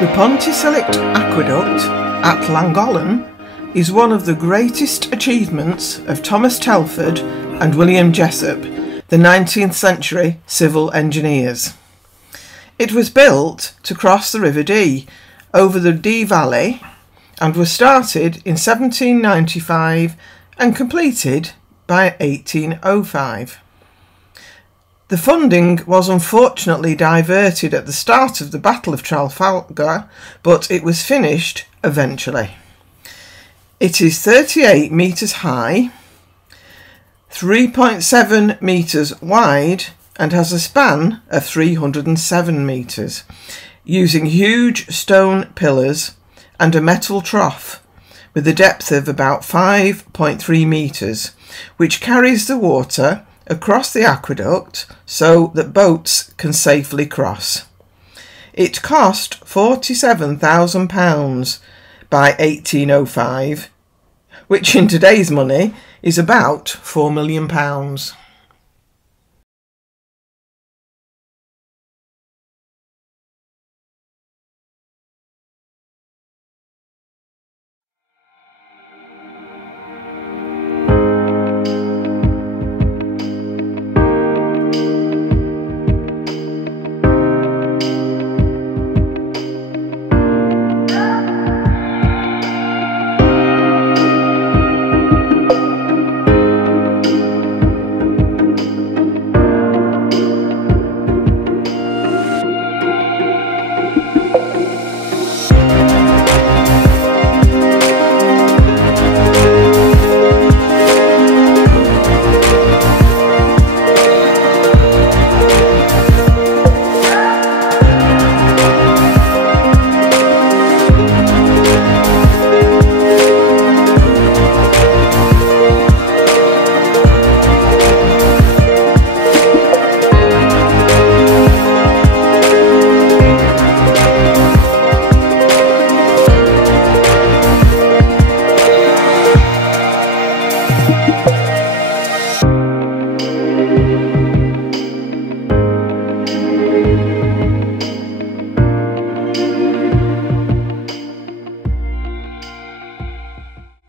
The Pontcysyllte Aqueduct at Llangollen is one of the greatest achievements of Thomas Telford and William Jessup, the 19th century civil engineers. It was built to cross the River Dee over the Dee Valley and was started in 1795 and completed by 1805. The funding was unfortunately diverted at the start of the Battle of Trafalgar, but it was finished eventually. It is 38 metres high, 3.7 metres wide and has a span of 307 metres, using huge stone pillars and a metal trough with a depth of about 5.3 metres, which carries the water across the aqueduct so that boats can safely cross. It cost £47,000 by 1805, which in today's money is about £4 million.